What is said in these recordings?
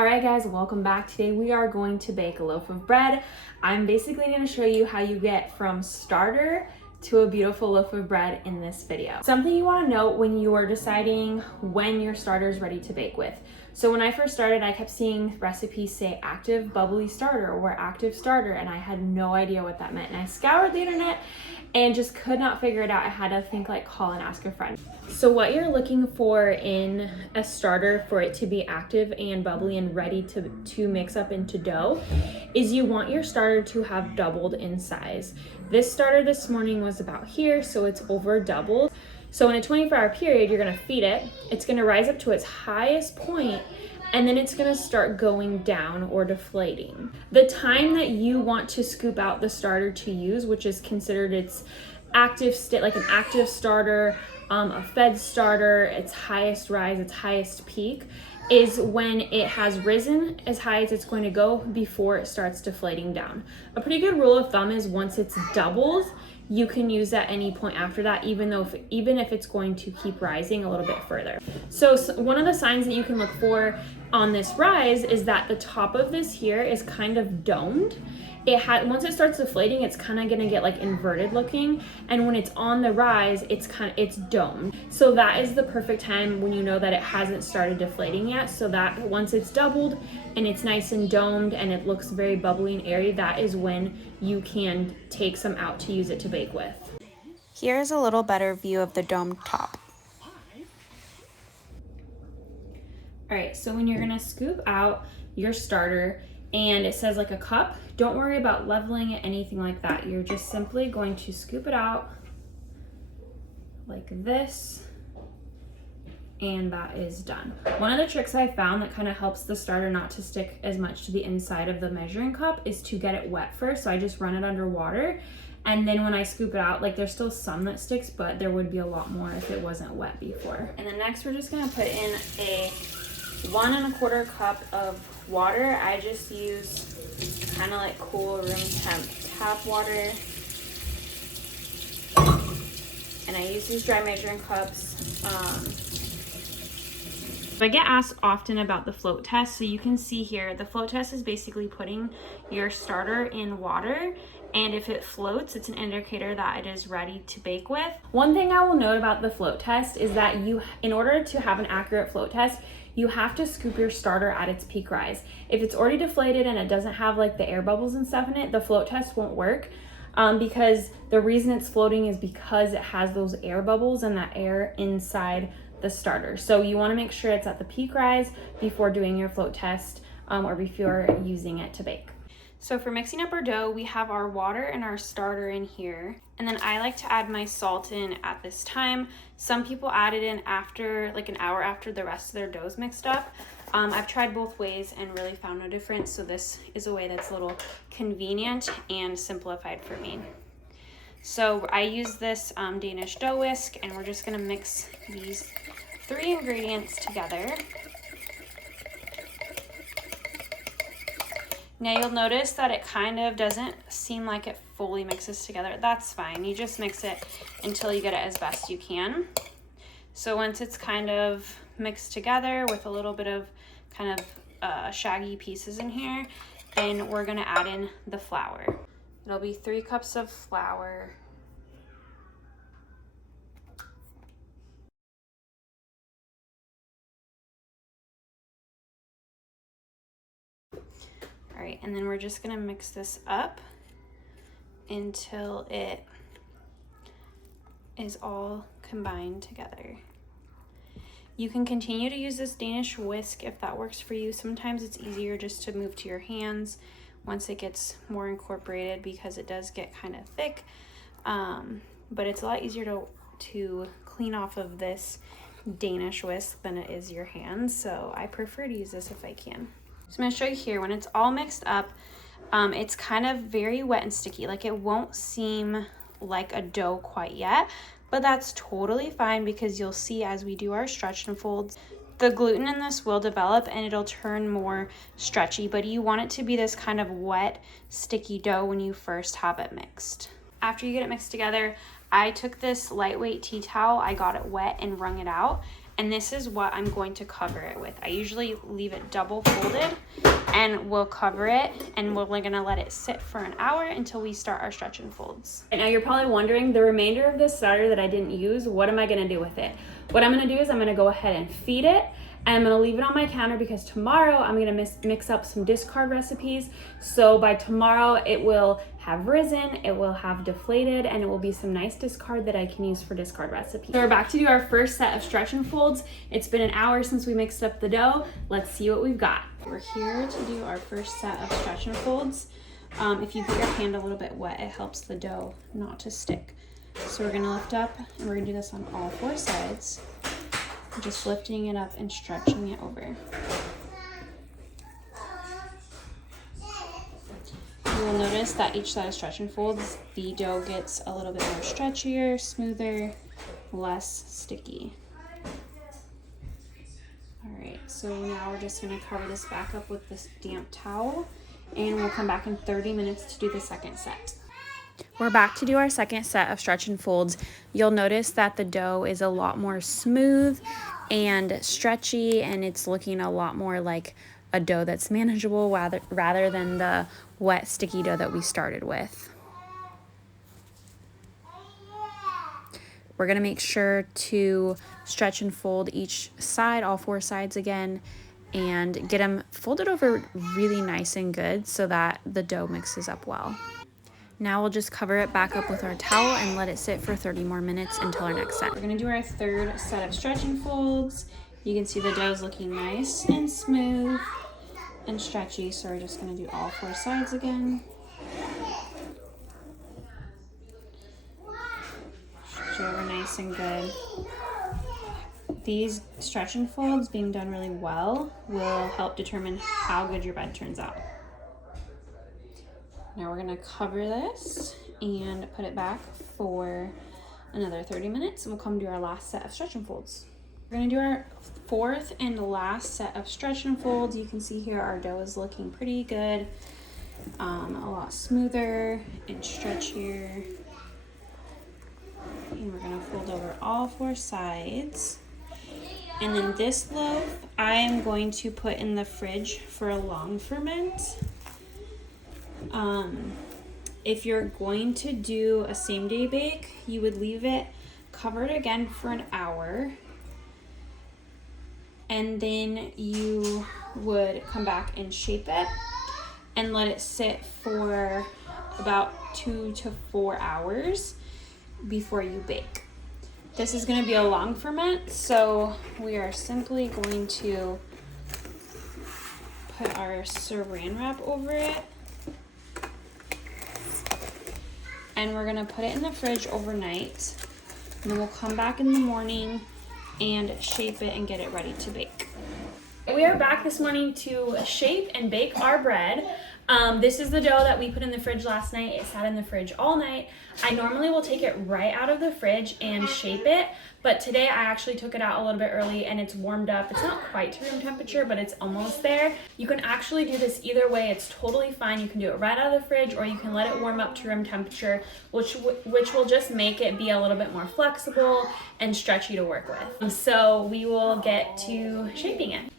All right guys, welcome back. Today we are going to bake a loaf of bread. I'm basically going to show you how you get from starter to a beautiful loaf of bread in this video. Something you want to note when you are deciding when your starter is ready to bake with. So when I first started, I kept seeing recipes say active bubbly starter or active starter, and I had no idea what that meant. And I scoured the internet and just could not figure it out. I had to think like call and ask a friend. So what you're looking for in a starter for it to be active and bubbly and ready to mix up into dough is you want your starter to have doubled in size. This starter this morning was about here, so it's over doubled. So in a 24-hour period, you're gonna feed it. It's gonna rise up to its highest point, and then it's gonna start going down or deflating. The time that you want to scoop out the starter to use, which is considered its active state, like an active starter, a fed starter, its highest rise, its highest peak, is when it has risen as high as it's going to go before it starts deflating down. A pretty good rule of thumb is once it's doubled, you can use at any point after that, even if it's going to keep rising a little bit further. So one of the signs that you can look for on this rise is that the top of this here is kind of domed. Once it starts deflating, it's kind of gonna get like inverted looking, and when it's on the rise, it's domed. So that is the perfect time when you know that it hasn't started deflating yet. So that once it's doubled and it's nice and domed and it looks very bubbly and airy, that is when you can take some out to use it to bake with. Here's a little better view of the domed top. All right, so when you're gonna scoop out your starter and it says like a cup, don't worry about leveling it, anything like that. You're just simply going to scoop it out like this, and that is done. One of the tricks I found that kind of helps the starter not to stick as much to the inside of the measuring cup is to get it wet first. So I just run it under water, and then when I scoop it out, like there's still some that sticks, but there would be a lot more if it wasn't wet before. And then next we're just gonna put in a 1 1/4 cup of water. I just use kind of like cool room temp tap water, and I use these dry measuring cups. I get asked often about the float test, so you can see here the float test is basically putting your starter in water, and if it floats, it's an indicator that it is ready to bake with. One thing I will note about the float test is that in order to have an accurate float test, you have to scoop your starter at its peak rise. If it's already deflated and it doesn't have like the air bubbles and stuff in it, the float test won't work, because the reason it's floating is because it has those air bubbles and that air inside the starter. So you want to make sure it's at the peak rise before doing your float test, or before using it to bake. So for mixing up our dough, we have our water and our starter in here. And then I like to add my salt in at this time. Some people add it in after, like an hour after the rest of their dough's mixed up. I've tried both ways and really found no difference. So this is a way that's a little convenient and simplified for me. So I use this Danish dough whisk, and we're just gonna mix these 3 ingredients together. Now you'll notice that it kind of doesn't seem like it fully mixes together. That's fine. You just mix it until you get it as best you can. So once it's kind of mixed together with a little bit of kind of shaggy pieces in here, then we're gonna add in the flour. It'll be 3 cups of flour. All right, and then we're just gonna mix this up until it is all combined together. You can continue to use this Danish whisk if that works for you. Sometimes it's easier just to move to your hands once it gets more incorporated, because it does get kind of thick, but it's a lot easier to clean off of this Danish whisk than it is your hands, so I prefer to use this if I can. So I'm going to show you here, when it's all mixed up, it's kind of very wet and sticky. Like it won't seem like a dough quite yet, but that's totally fine, because you'll see as we do our stretch and folds, the gluten in this will develop and it'll turn more stretchy, but you want it to be this kind of wet, sticky dough when you first have it mixed. After you get it mixed together, I took this lightweight tea towel, I got it wet and wrung it out, and this is what I'm going to cover it with. I usually leave it double folded, and we'll cover it, and we're gonna let it sit for an hour until we start our stretch and folds. And now you're probably wondering, the remainder of this starter that I didn't use, what am I gonna do with it? What I'm gonna do is I'm gonna go ahead and feed it, and I'm gonna leave it on my counter because tomorrow I'm gonna mix up some discard recipes. So by tomorrow it will have risen, it will have deflated, and it will be some nice discard that I can use for discard recipes. So we're back to do our first set of stretch and folds. It's been an hour since we mixed up the dough. Let's see what we've got. We're here to do our first set of stretch and folds. If you get your hand a little bit wet, it helps the dough not to stick. So we're gonna lift up, and we're gonna do this on all 4 sides. Just lifting it up and stretching it over. You will notice that each side of stretch and folds, the dough gets a little bit more stretchier, smoother, less sticky. All right, so now we're just gonna cover this back up with this damp towel, and we'll come back in 30 minutes to do the second set. We're back to do our second set of stretch and folds. You'll notice that the dough is a lot more smooth and stretchy, and it's looking a lot more like a dough that's manageable rather than the wet, sticky dough that we started with. We're gonna make sure to stretch and fold each side, all 4 sides again, and get them folded over really nice and good so that the dough mixes up well. Now we'll just cover it back up with our towel and let it sit for 30 more minutes until our next set. We're gonna do our third set of stretch and folds. You can see the dough's looking nice and smooth and stretchy, so we're just gonna do all 4 sides again. Stretch over nice and good. These stretch and folds being done really well will help determine how good your bread turns out. Now we're gonna cover this and put it back for another 30 minutes, and we'll come do our last set of stretch and folds. We're gonna do our 4th and last set of stretch and folds. You can see here our dough is looking pretty good, a lot smoother and stretchier. And we're gonna fold over all 4 sides. And then this loaf, I am going to put in the fridge for a long ferment. If you're going to do a same-day bake, you would leave it covered again for an hour, and then you would come back and shape it and let it sit for about 2 to 4 hours before you bake. This is going to be a long ferment, so we are simply going to put our saran wrap over it, and we're gonna put it in the fridge overnight, and then we'll come back in the morning and shape it and get it ready to bake. We are back this morning to shape and bake our bread. This is the dough that we put in the fridge last night. It sat in the fridge all night. I normally will take it right out of the fridge and shape it, but today I actually took it out a little bit early and it's warmed up. It's not quite to room temperature, but it's almost there. You can actually do this either way. It's totally fine. You can do it right out of the fridge, or you can let it warm up to room temperature, which will just make it be a little bit more flexible and stretchy to work with. So we will get to shaping it.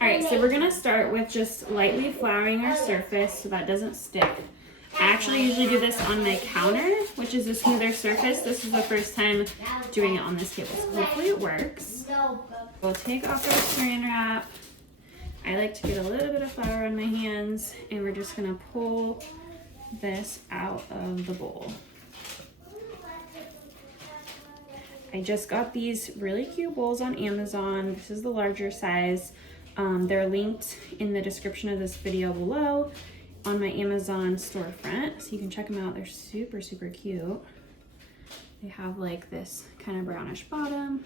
All right, so we're gonna start with just lightly flouring our surface so that doesn't stick. I actually usually do this on my counter, which is a smoother surface. This is the first time doing it on this table, so hopefully it works. We'll take off our saran wrap. I like to get a little bit of flour on my hands, and we're just gonna pull this out of the bowl. I just got these really cute bowls on Amazon. This is the larger size. They're linked in the description of this video below on my Amazon storefront, so you can check them out. They're super, super cute. They have like this kind of brownish bottom.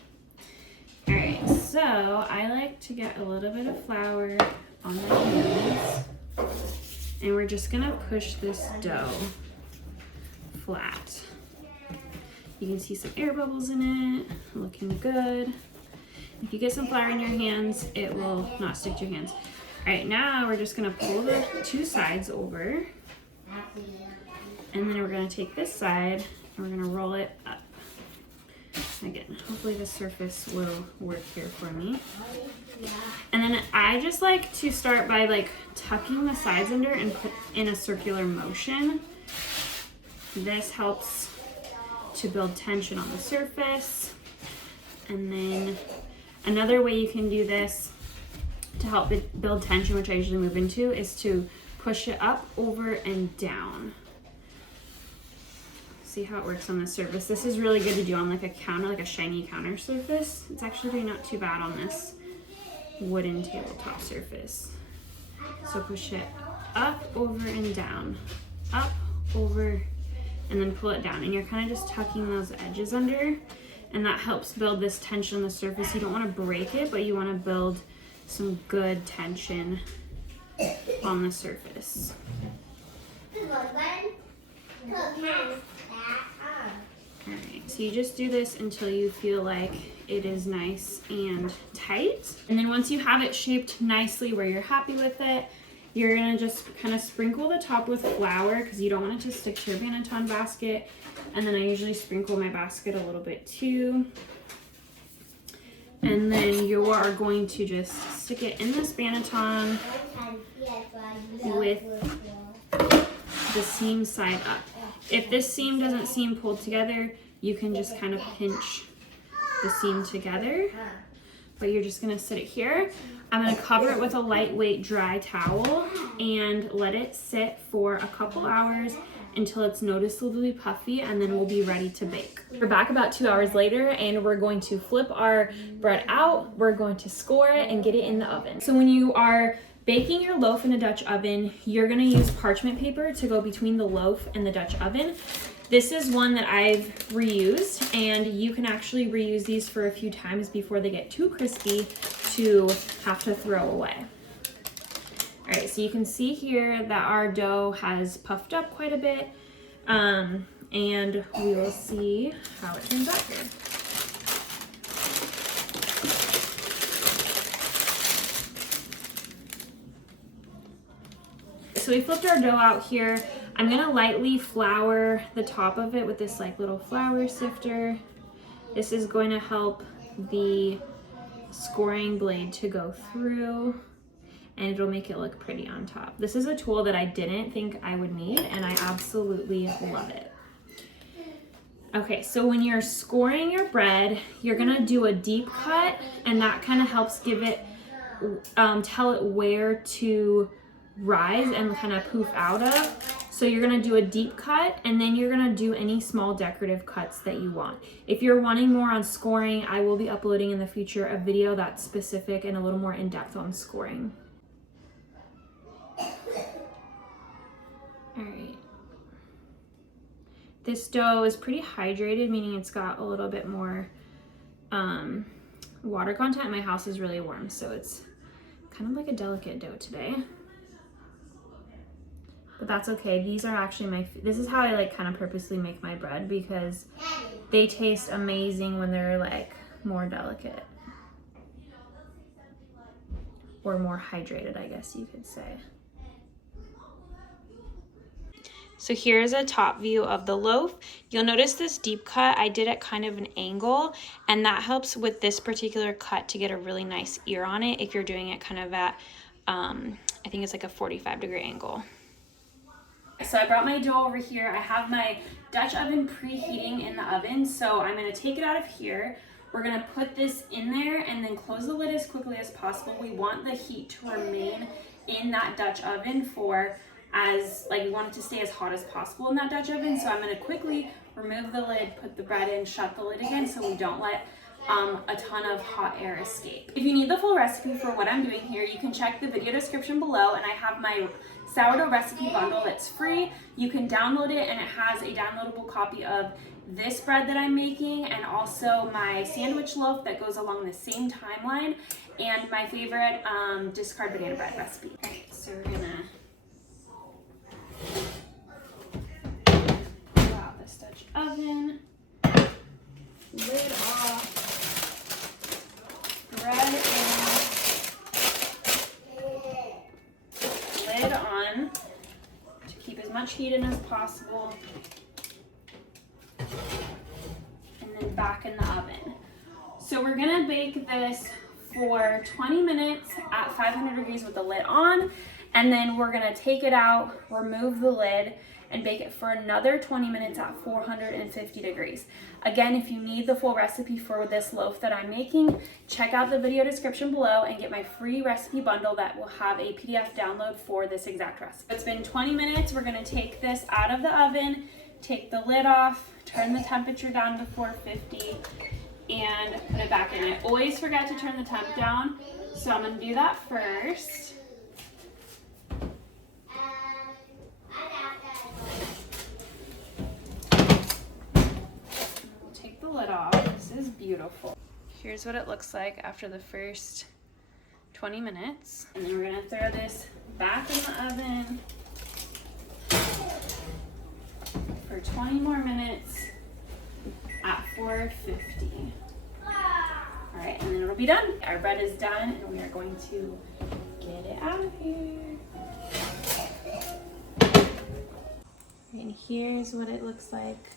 All right, so I like to get a little bit of flour on my hands, and we're just gonna push this dough flat. You can see some air bubbles in it, looking good. If you get some flour in your hands, it will not stick to your hands. All right, now we're just gonna pull the 2 sides over, and then we're gonna take this side and we're gonna roll it up. Again, hopefully the surface will work here for me. And then I just like to start by like tucking the sides under and put in a circular motion. This helps to build tension on the surface. And then another way you can do this to help it build tension, which I usually move into, is to push it up, over, and down. See how it works on the surface. This is really good to do on like a counter, like a shiny counter surface. It's actually not too bad on this wooden tabletop surface. So push it up, over, and down. Up, over, and then pull it down. And you're kind of just tucking those edges under, and that helps build this tension on the surface. You don't want to break it, but you want to build some good tension on the surface. Alright, so you just do this until you feel like it is nice and tight. And then once you have it shaped nicely where you're happy with it, you're gonna just kind of sprinkle the top with flour because you don't want it to stick to your banneton basket. And then I usually sprinkle my basket a little bit too. And then you are going to just stick it in this banneton with the seam side up. If this seam doesn't seem pulled together, you can just kind of pinch the seam together. But you're just gonna sit it here. I'm gonna cover it with a lightweight dry towel and let it sit for a couple hours until it's noticeably puffy, and then we'll be ready to bake. We're back about 2 hours later, and we're going to flip our bread out. We're going to score it and get it in the oven. So when you are baking your loaf in a Dutch oven, you're gonna use parchment paper to go between the loaf and the Dutch oven. This is one that I've reused, and you can actually reuse these for a few times before they get too crispy to have to throw away. All right, so you can see here that our dough has puffed up quite a bit, and we will see how it turns out here. So we flipped our dough out here. I'm gonna lightly flour the top of it with this like little flour sifter. This is going to help the scoring blade to go through, and it'll make it look pretty on top. This is a tool that I didn't think I would need, and I absolutely love it. Okay, so when you're scoring your bread, you're gonna do a deep cut, and that kind of helps give it, tell it where to rise and kind of poof out of. So you're gonna do a deep cut, and then you're gonna do any small decorative cuts that you want. If you're wanting more on scoring, I will be uploading in the future a video that's specific and a little more in-depth on scoring. All right. This dough is pretty hydrated, meaning it's got a little bit more water content. My house is really warm, so it's kind of like a delicate dough today. But that's okay. These are actually this is how I like kind of purposely make my bread, because they taste amazing when they're like more delicate. Or more hydrated, I guess you could say. So here's a top view of the loaf. You'll notice this deep cut, I did at kind of an angle, and that helps with this particular cut to get a really nice ear on it if you're doing it kind of at, I think it's like a 45-degree angle. So I brought my dough over here. I have my Dutch oven preheating in the oven, so I'm gonna take it out of here. We're gonna put this in there and then close the lid as quickly as possible. We want the heat to remain in that Dutch oven for we want it to stay as hot as possible in that Dutch oven. So I'm gonna quickly remove the lid, put the bread in, shut the lid again so we don't let a ton of hot air escape. If you need the full recipe for what I'm doing here, you can check the video description below, and I have my sourdough recipe bundle that's free. You can download it, and it has a downloadable copy of this bread that I'm making, and also my sandwich loaf that goes along the same timeline, and my favorite discard banana bread recipe. Okay, so we're gonna pull out this Dutch oven, lid off, bread in, lid on to keep as much heat in as possible, and then back back in the oven. So we're gonna bake this for 20 minutes at 500 degrees with the lid on, and then we're gonna take it out, remove the lid, and bake it for another 20 minutes at 450 degrees. Again, if you need the full recipe for this loaf that I'm making, check out the video description below and get my free recipe bundle that will have a PDF download for this exact recipe. It's been 20 minutes. We're gonna take this out of the oven, take the lid off, turn the temperature down to 450, and put it back in. I always forget to turn the temp down, so I'm gonna do that first. Take the lid off. This is beautiful. Here's what it looks like after the first 20 minutes. And then we're gonna throw this back in the oven for 20 more minutes at 450. All right, and then it'll be done. Our bread is done, and we are going to get it out of here. And here's what it looks like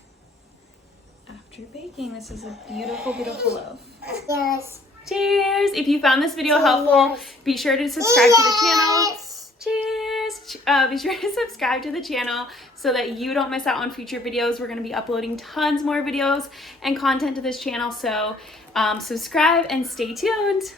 after baking. This is a beautiful, beautiful loaf. Yes. Cheers! If you found this video helpful, be sure to subscribe to the channel. Cheers! Be sure to subscribe to the channel so that you don't miss out on future videos. We're going to be uploading tons more videos and content to this channel, so subscribe and stay tuned.